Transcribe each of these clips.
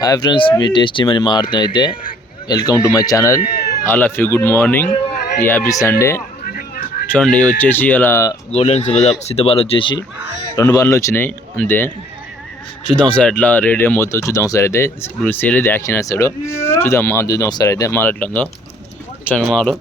Hi friends మీ tasty money మారుతున్న అయితే welcome to my channel all of you good morning ఈ happy Sunday చూడండి వచ్చేసి అలా గోల్డెన్ సీతబాలు వచ్చేసి రెండు బాన్లు వచ్చినాయి అంతే. చూద్దాం ఒకసారి ఎట్లా రేట్ ఏం పోతుందో చూద్దాం ఒకసారి అయితే. ఇప్పుడు సేల్ అయితే యాక్షన్ వేస్తాడు చూద్దాం మా చూద్దాం ఒకసారి అయితే మాల్ ఎట్లా ఉందో. చూడండి మాలు.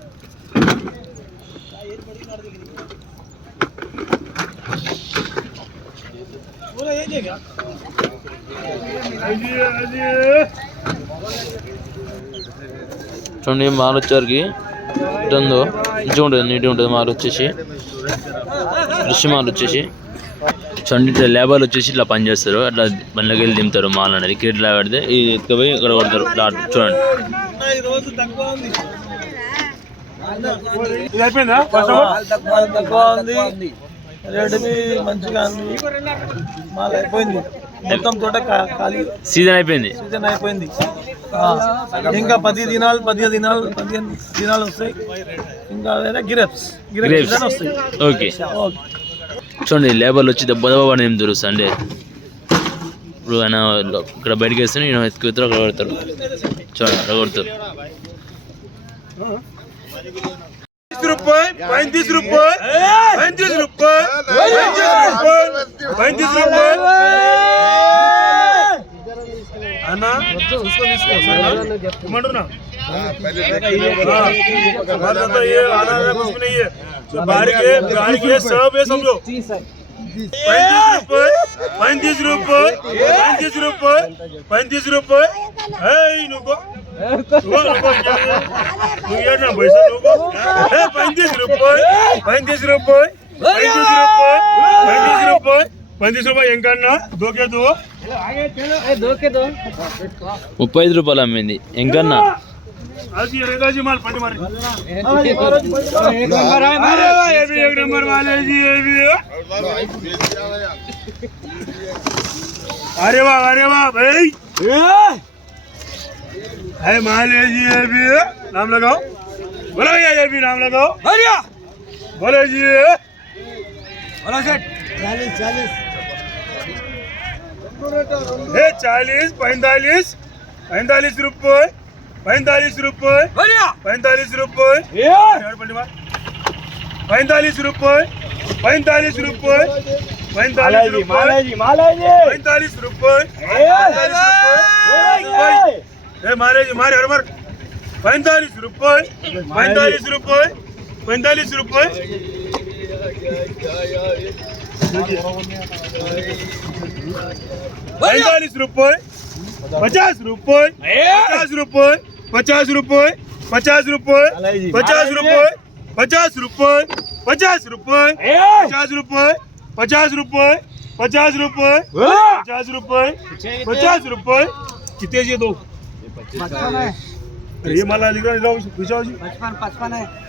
చూడండి మాల్ వచ్చేసరికి ఇట్లా ఉందో మంచిగా ఉంటుంది నీట్గా ఉంటుంది మాల్ వచ్చేసి. ఫ్రెష్ మాల్ వచ్చేసి. చూడండి ఇట్లా లేబర్లు వచ్చేసి ఇట్లా పని చేస్తారు. అట్లా బండ్లకి వెళ్ళి దింపుతారు మాల్ అనేది. క్రికెట్ పెడితే ఈ ఎత్తుకుపోయి ఇక్కడ కొడతారు. ఇట్లా చూడండి. ఇది అయిపోయిందా? తక్కువ ఉంది. మంచిగా ఉంది. మాల్ అయిపోయింది. మొత్తం తోట కా- ఖాళీ సీజన్ అయిపోయింది సీజన్ అయిపోయింది ఆ, ఇంకా పది దినాలు పదిహేను దినాలు పదిహేను దినాలు వస్తాయి ఇంకా వేరే గిరెప్స్ గిరెప్స్ Grapes. సీజన్ వస్తాయి ఓకే ఓకే చూడండి లేబర్లు వచ్చి దెబ్బ దెబ్బ పడి ఏం సండే ఇప్పుడు ఆయన లో- ఇక్కడ బయటకు వేస్తే నేను ఎత్తుకుతారు అక్కడ కొడతారు చూడండి అక్కడ కొడతారు तीस रुपये पैंतीस रुपये पैंतीस रुपये पैंतीस रुपये पैंतीस रुपये అన్నా उसको इसको ना ये आना कुछ नहीं है जो बाहर के बिहार के सब है सब लोग पैंतीस रुपये पैंतीस रुपये पैंतीस रुपये है नको पैंतीस रुपये पैंतीस रुपये रुपये पैंतीस रुपये ఎంకన్నా దోకే దో ముప్పై ఐదు రూపాయలు అమ్మింది ఎంకన్నా आज ये रेगा जी माल पटी मारे अरे वाह ये भी एक नंबर वाले जी ये भी अरे वाह अरे वाह भाई है माल है जी ये भी नाम लगाओ बोलो भैया ये भी नाम लगाओ बोलो जी बोलो सेठ है चालीस ये चालीस पैंतालीस पैंतालीस रुपये पैंतालीस रुपये पैंतालीस रुपये. पैंतालीस रुपये पैंतालीस रुपये पैंतालीस रुपये पैंतालीस रुपये मारे जी मारे. हर पैंतालीस रुपये पैंतालीस रुपये पैंतालीस रुपये. पैंतालीस रुपये पचास रुपये पचास रुपये पचास रुपये पचास रुपये पचास रुपये पचास रुपये पचास रुपये पचास रुपये पचास रुपये पचास रुपये पचास रुपये पचास रुपये कितने ये दो अरे ये माला लिख रहा है लाओ पूछाओ जी अरे ये माला लिख रहा है